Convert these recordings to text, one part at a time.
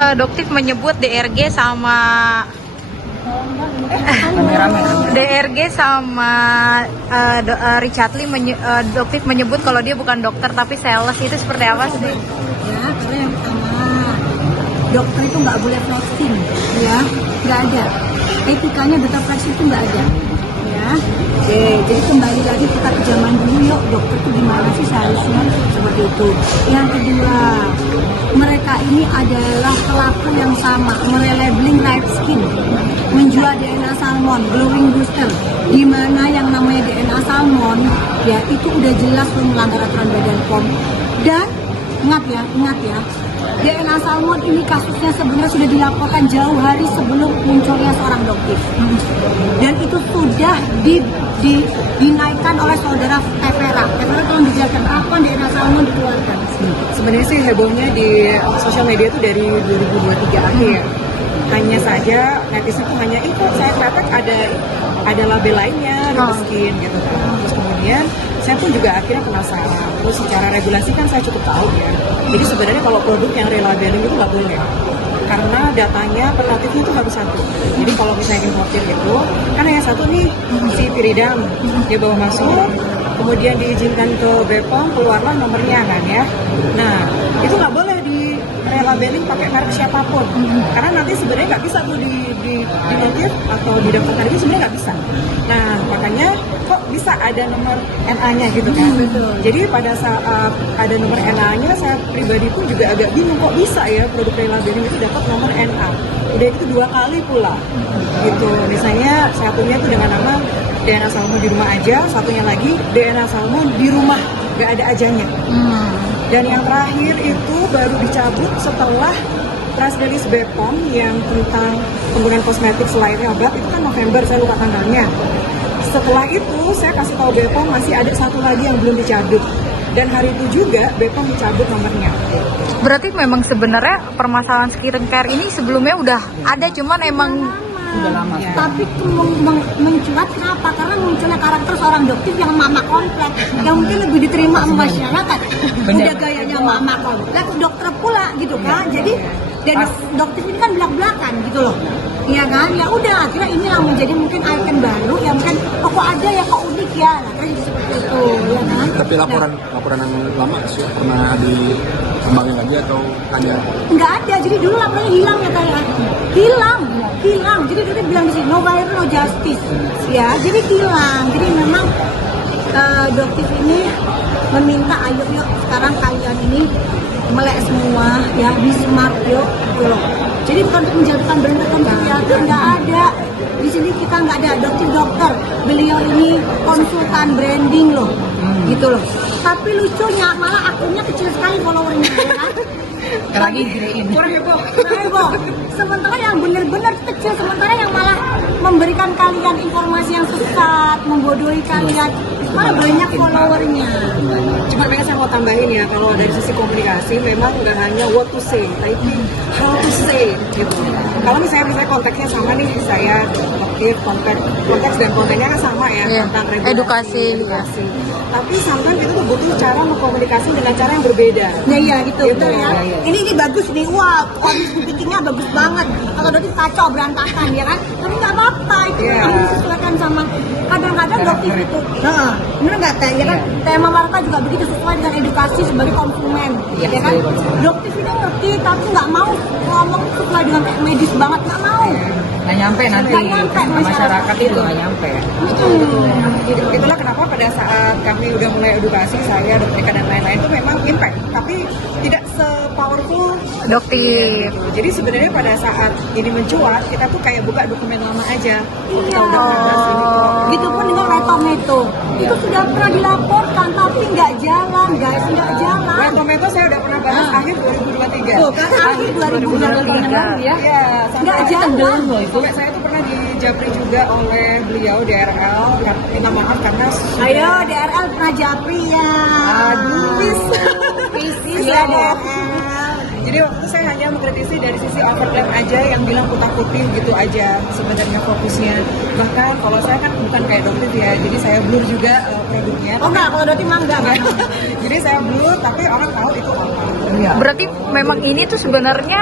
Doktif menyebut DRG sama Richard Lee Doktif menyebut kalau dia bukan dokter tapi sales. Itu seperti apa sih? Ya, karena yang pertama dokter itu nggak boleh flexing, ya, nggak ada. Etikanya dokter flexing itu nggak ada, ya. Oke, jadi kembali lagi kita ke zaman dulu, yuk, dokter itu gimana sih seharusnya seperti itu. Yang kedua, mereka ini adalah pelaku yang sama, merelabeling light skin, menjual DNA salmon, glowing booster, di mana yang namanya DNA salmon, ya itu udah jelas melanggar aturan Badan POM. Dan ingat ya, DNA salmon ini kasusnya sebenarnya sudah dilaporkan jauh hari sebelum munculnya seorang dokter. Dan itu sudah dinaikkan oleh saudara Tevera. Tevera tolong dijelaskan kapan DNA salmon dikeluarkan. Sebenarnya sih hebohnya di sosial media itu dari 2023 akhir. Hanya saja netizen tuh hanya itu saya kelihatan ada label lainnya di skin gitu kan. Terus kemudian saya pun juga akhirnya penasaran. Terus secara regulasi kan saya cukup tahu ya. Jadi sebenarnya kalau produk yang relabeling itu nggak boleh. Karena datanya relatifnya itu harus satu. Jadi kalau misalnya importir gitu, kan hanya satu nih si Piridam dia bawa masuk, kemudian diizinkan ke BPOM, keluarlah nomornya kan ya. Nah itu nggak boleh di relabeling pakai merek siapapun, karena nanti sebenarnya nggak bisa tuh di notif atau didaftarkan itu sebenarnya nggak bisa. Nah makanya kok bisa ada nomor NA-nya gitu kan. Jadi pada saat ada nomor NA-nya, saya pribadi pun juga agak bingung kok bisa ya produk relabeling itu dapat nomor NA. Udah itu 2 kali pula gitu. Misalnya satunya itu dengan nama DNA salmon di rumah aja, satunya lagi DNA salmon di rumah nggak ada ajanya. Dan yang terakhir itu baru dicabut setelah press release BPOM yang tentang penggunaan kosmetik selain obat, itu kan November, saya lupa tanggalnya. Setelah itu saya kasih tahu BPOM masih ada satu lagi yang belum dicabut, dan hari itu juga BPOM dicabut nomornya. Berarti memang sebenarnya permasalahan skincare ini sebelumnya udah ada, cuman emang udah lama. Tapi mencuat kenapa? Karena munculnya karakter seorang dokter yang mama komplek, yang mungkin lebih diterima sama masyarakat. Udah gayanya mama komplek, dokter pula gitu kan. Jadi dan dokter ini kan belak-belakan gitu loh. Iya kan? Ya udah, akhirnya inilah menjadi mungkin icon baru yang mungkin kok ada ya, kok unik ya. Nah, kan jadi seperti itu, ya kan? Tapi laporan yang lama pernah dikembangin lagi atau hanya? Nggak ada. Jadi dulu laporannya hilang ya kayak hilang. Jadi dulu bilang di sini no viral no justice. Ya, jadi hilang. Jadi memang dokter ini meminta ayo yuk sekarang kalian ini melek semua ya, di smart yuk gitu loh. Jadi bukan untuk menjatuhkan brand tertentu ya, nggak ada. Di sini kita nggak ada dokter. Beliau ini konsultan branding loh, gitu loh. Tapi lucunya malah akunnya kecil sekali followernya ya kan. Lagi digedein. Kurang heboh. Sementara yang benar-benar kecil, sementara yang malah memberikan kalian informasi yang sesat, membodohi kalian, malah banyak followernya. Cuma memang saya mau tambahin ya, kalau dari sisi komunikasi memang nggak hanya what to say, tapi how to say gitu. Kalau misalnya konteksnya sama nih, saya konteks dan kontennya kan sama ya, tentang edukasi. Tapi sometimes itu tuh butuh cara mengkomunikasi dengan cara yang berbeda. Iya gitu ya. Ini bagus nih, wah kondisi bikinnya bagus banget. Kalau dokter kacau berantakan ya kan, tapi nggak apa-apa itu harus disesuaikan sama kadang-kadang dokter itu. Nah, bener nggak teh? Ya kan tema mereka juga begitu, sesuai dengan edukasi sebagai konsumen, ya kan? Dokter itu ngerti tapi nggak mau ngomong sesuai dengan kayak medis banget, nggak mau. Nggak nyampe nanti masyarakat itu nggak nyampe. Itulah kenapa pada saat kami udah mulai edukasi, saya, Dokter dan lain-lain itu memang impact, tapi tidak se-powerful dokter. Jadi sebenarnya pada saat ini mencuat, kita tuh kayak buka dokumen lama aja. Kita udah Gitu pun dengan Retometo. Itu sudah pernah dilaporkan tapi nggak jalan, guys, nggak jalan. Retometo saya udah pernah bahas akhir 2023. Tuh kan akhir 2023 ya. Iya, nggak jalan. Sampai saya tuh pernah dijapri juga oleh beliau DRL. Minta maaf karena ayo DRL pernah japri ya. Aduh, Bis ya DRL. Jadi waktu itu saya hanya mengkritisi dari sisi overlap aja, yang bilang putih gitu aja sebenarnya fokusnya. Bahkan kalau saya kan bukan kayak dokter ya, jadi saya blur juga produknya. Oh enggak, kalau dokter mah enggak. Jadi saya blur tapi orang tahu itu apa. Berarti memang ini tuh sebenarnya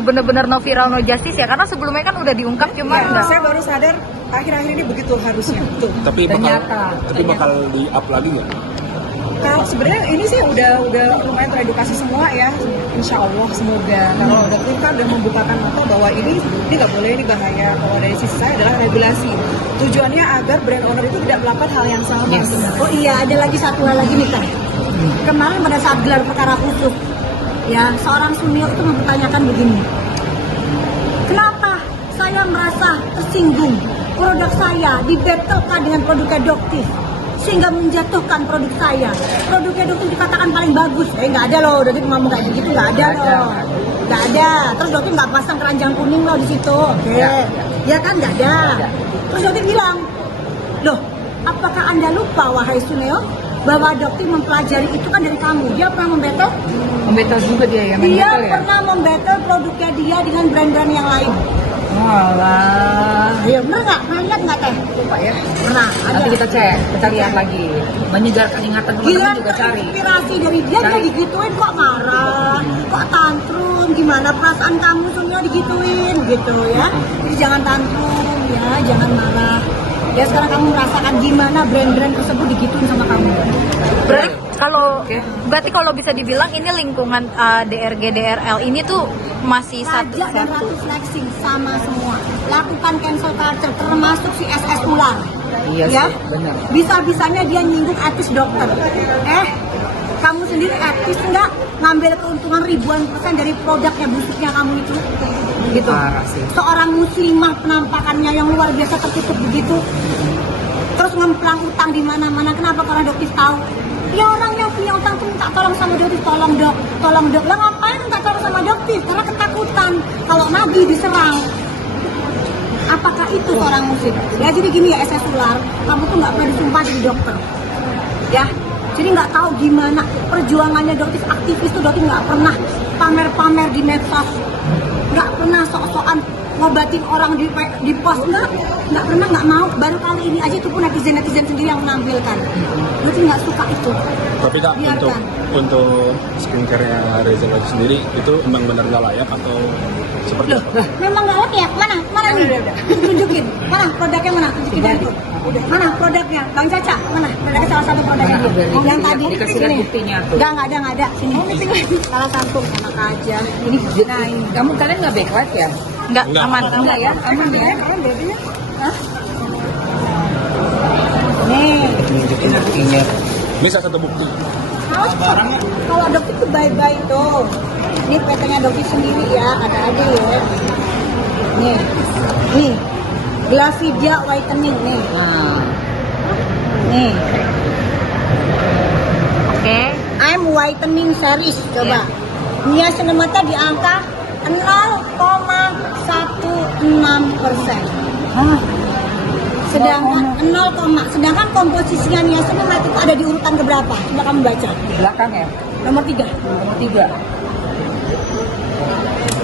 bener-bener no viral no justice ya, karena sebelumnya kan udah diungkap cuma Ya, enggak. saya baru sadar akhir-akhir ini begitu harusnya. Tuh. Tapi bakal di up lagi nggak? Kalau sebenarnya ini sih udah lumayan teredukasi semua ya, insya Allah semoga. Kalau dokter kan udah membukakan mata bahwa ini nggak boleh, ini bahaya. Kalau dari sisi saya adalah regulasi. Tujuannya agar brand owner itu tidak melakukan hal yang sama. Oh iya, ada lagi satu hal lagi nih Kak. Kemarin pada saat gelar perkara khusus, ya seorang senior itu mempertanyakan begini. Kenapa saya merasa tersinggung produk saya dibattlekan dengan produknya Doktif sehingga menjatuhkan produk saya. Produknya Doktif dikatakan paling bagus. Nggak ada loh, Doktif ngomong kayak begitu, nggak ada loh. Nggak ada. Terus Doktif nggak pasang keranjang kuning loh di situ. Oke. Ya kan nggak ada. Terus Doktif bilang, loh, apakah Anda lupa wahai Suneo bahwa Doktif mempelajari itu kan dari kamu. Dia pernah membattle? Membetul juga dia ya, Dia pernah membattle produknya dia dengan brand-brand yang lain. Walah. Ya bener nggak? Pernah lihat nggak Teh? Lupa ya. Pernah. Ada. Nanti kita cek, kita lihat lagi. Menyegarkan ingatan teman-teman Giliran juga cari. inspirasi dari dia digituin kok marah, kok tantrum, gimana perasaan kamu Suneo digituin gitu ya. Jadi jangan tantrum ya, jangan marah. Ya sekarang kamu merasakan gimana brand-brand tersebut digituin sama kamu. Berarti kalau bisa dibilang ini lingkungan DRG DRL ini tuh masih Raja dan satu. Ratu flexing sama semua. Lakukan cancel culture termasuk si SS ular. Iya Ya? sih, benar. Bisa-bisanya dia nyinggung etis dokter. Kamu sendiri etis nggak ngambil keuntungan ribuan persen dari produknya busuknya kamu itu? Gitu. Parah sih. Seorang muslimah penampakannya yang luar biasa tertutup begitu. Terus ngemplang utang di mana-mana. Kenapa? Karena dokter tahu. Ya orang yang punya utang tuh minta tolong sama dokter, tolong dok. Lah ngapain minta tolong sama dokter? Karena ketakutan kalau Nabi diserang. Apakah itu seorang muslim? Ya jadi gini ya SS Ular, kamu tuh nggak pernah disumpah jadi dokter. Ya, jadi nggak tahu gimana perjuangannya dokter aktivis tuh. Dokter nggak pernah pamer-pamer di medsos, nggak pernah sok-sokan ngobatin orang di pos, nggak pernah, nggak mau. Baru kali ini aja itu pun netizen sendiri yang menampilkan. Dokter nggak suka itu. Tapi Kak, Biarkan. untuk skincare-nya Reza Wajid sendiri itu emang benar nggak layak atau seperti apa? Memang nggak oke ya? Mana nih? Tunjukin. Mana produknya mana? Tunjukin aku. Mana produknya? Bang Caca, mana? Produknya salah satu produknya. Yang tadi Dikasih lihat buktinya tuh. Nggak ada. Sini. Salah satu enak aja. Ini. Nah ini. Kalian nggak backlight ya? Enggak, Enggak. aman. Enggak ya? Aman ya? Kalian berarti Hah? Nih. Ini salah satu bukti. Kalau dokter itu baik-baik tuh. Ini PT-nya dokter sendiri ya, ada ya. Nih, Glavidia Whitening nih. Nih, Oke. I'm Whitening Series, coba. Niacinamide mata di angka 0,16%. Sedangkan komposisinya niacinamide itu ada di urutan keberapa? Coba kamu baca. Belakang ya? Nomor 3. Nomor 3.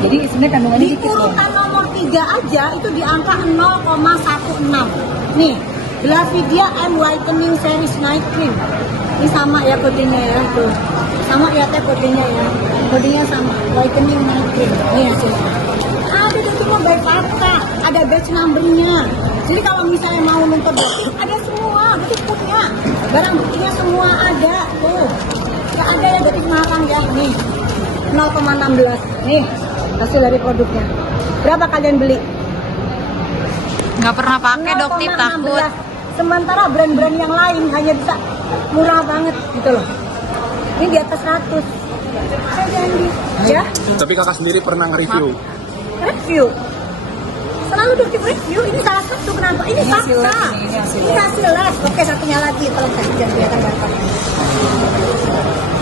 Jadi sebenarnya kandungannya Di dikit loh. urutan nomor 3 aja itu di angka 0,16. Nih, Glavidia M Whitening Series Night Cream. Ini sama ya kodenya ya, tuh. Sama ya teh kodenya ya. Kodenya sama, Whitening Night Cream. Nih hasilnya. Ada itu mah by Pata, ada batch number-nya. Jadi kalau misalnya mau nonton dokter, ada semua, itu punya. Barang buktinya semua ada, tuh. Gak ada yang dokter makan ya, nih. 0,16. Nih, hasil dari produknya. Berapa kalian beli? Nggak pernah pakai dokter, takut. 0,16. Sementara brand-brand yang lain hanya bisa murah banget gitu loh. Ini di atas 100. Saya janji. Ya, Tapi kakak sendiri pernah nge-review. review. Selalu dokter review. Ini salah satu kenapa? Ini hasil fakta. lab, ini hasil Ini hasil lab. Oke, satunya lagi kalau saya jangan kelihatan barcode.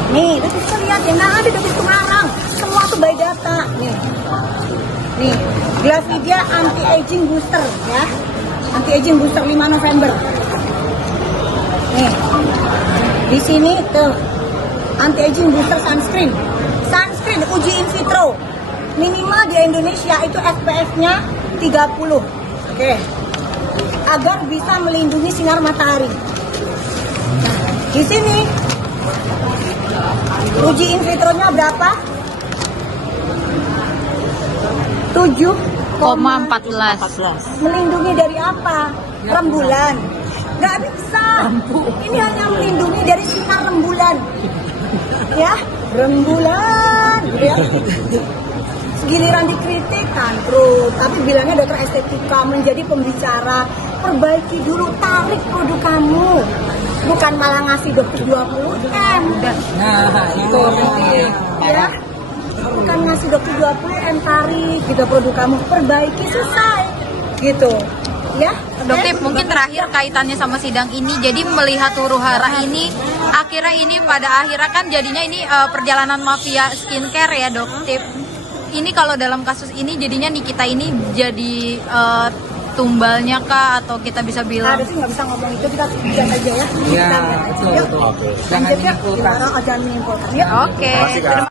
Nih, dokter bisa lihat ya. Nggak ada dokter Semarang. Semua tuh by data. Nih, Glavidia Anti-Aging Booster ya. Anti-Aging Booster 5 November. Nih, di sini tuh Anti-Aging Booster Sunscreen. Sunscreen uji in vitro. Minimal di Indonesia itu SPF-nya 30. Oke. Agar bisa melindungi sinar matahari. Nah, di sini uji in vitro-nya berapa? 7,14. Melindungi dari apa? Rembulan. Nggak bisa. Ini hanya melindungi dari sinar rembulan. Ya, rembulan. Ya. Giliran dikritik tantrum, tapi bilangnya dokter estetika, menjadi pembicara, perbaiki dulu, tarik produk kamu, bukan malah ngasih dokter 20M. Nah, itu penting. Ya, bukan ngasih dokter 20M, tarik gitu produk kamu, perbaiki, selesai gitu ya. Dokter, mungkin terakhir kaitannya sama sidang ini, jadi melihat huru hara ini, akhirnya ini pada akhirnya kan jadinya ini perjalanan mafia skincare ya dokter. Ini kalau dalam kasus ini jadinya Nikita ini jadi tumbalnya kah, atau kita bisa bilang? Ada sih nggak bisa ngomong itu, kita lihat aja ya. Iya, Kita lihat aja. betul. Yuk. Jangan Lanjut, yuk. menyimpulkan. Jangan menyimpulkan. Yuk. Oke. Makasih, Kak.